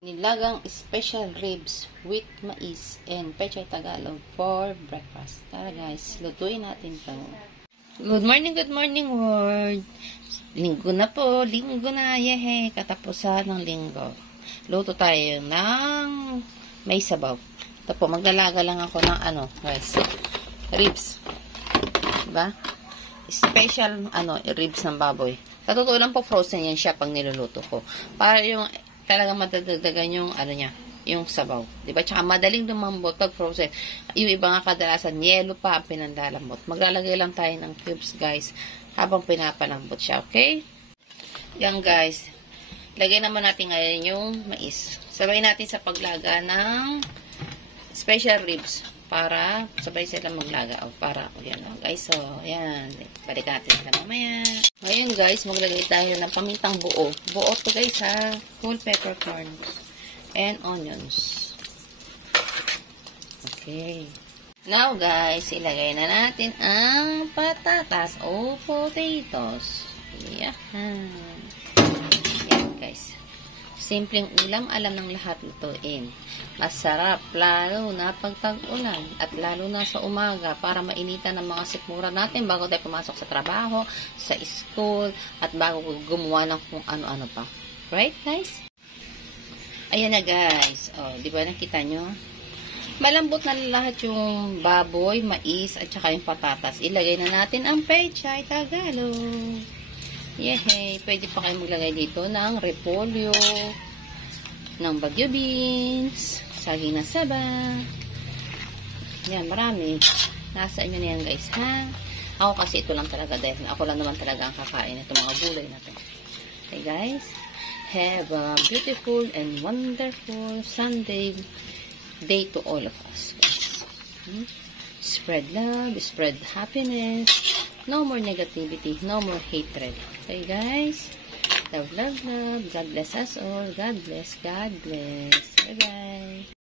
Nilagang special ribs with mais and pechay Tagalog for breakfast. Tara guys, lutuin natin to. Good morning world. Linggo na po, linggo na, yehe, katapusan ng linggo. Luto tayo ng may sabaw. Ito po, maglalaga lang ako ng guys, ribs. Diba? Special, ribs ng baboy. Totoo lang po, frozen yan siya pag niluluto ko. Para yung talagang madadagdagan yung yung sabaw. Diba? Tsaka madaling lumambot pag frozen. Yung iba nga kadalasan, yelo pa ang pinanlalambot. Maglalagay lang tayo ng cubes, guys, habang pinapalambot siya. Okay? Yan, guys. Lagay naman natin ngayon yung mais. Sabay natin sa paglaga ng special ribs para sabay sila maglaga. O, para, yan, guys. So, yan. Balik natin sila mamaya. Ngayon, guys, maglagay tayo ng pamintang buo. Buo to, guys, ha. Whole peppercorns and onions. Okay. Now, guys, ilagay na natin ang patatas o potatoes. Yan. Yan, guys. Simpleng ulam, alam ng lahat lutuin. Masarap, lalo na pag tag-ulan at lalo na sa umaga para mainitan ng mga sikmura natin bago tayo pumasok sa trabaho, sa school, at bago gumawa ng kung ano-ano pa. Right, guys? Ayan na, guys. O, di ba nakita nyo? Malambot na lahat yung baboy, mais, at saka yung patatas. Ilagay na natin ang pechay Tagalog. Yehey! Pwede pa kayo maglagay dito ng repolyo, ng bagyo beans, saging na saba. Yan, marami. Nasa inyo na yan, guys, ha? Ako kasi ito lang talaga dahil ako lang naman talaga ang kakain ito mga gulay natin. Okay, guys? Have a beautiful and wonderful Sunday day to all of us, guys. Spread love, spread happiness. No more negativity, no more hatred. Okay, guys? Love, love, love. God bless us all. God bless. God bless. Bye-bye.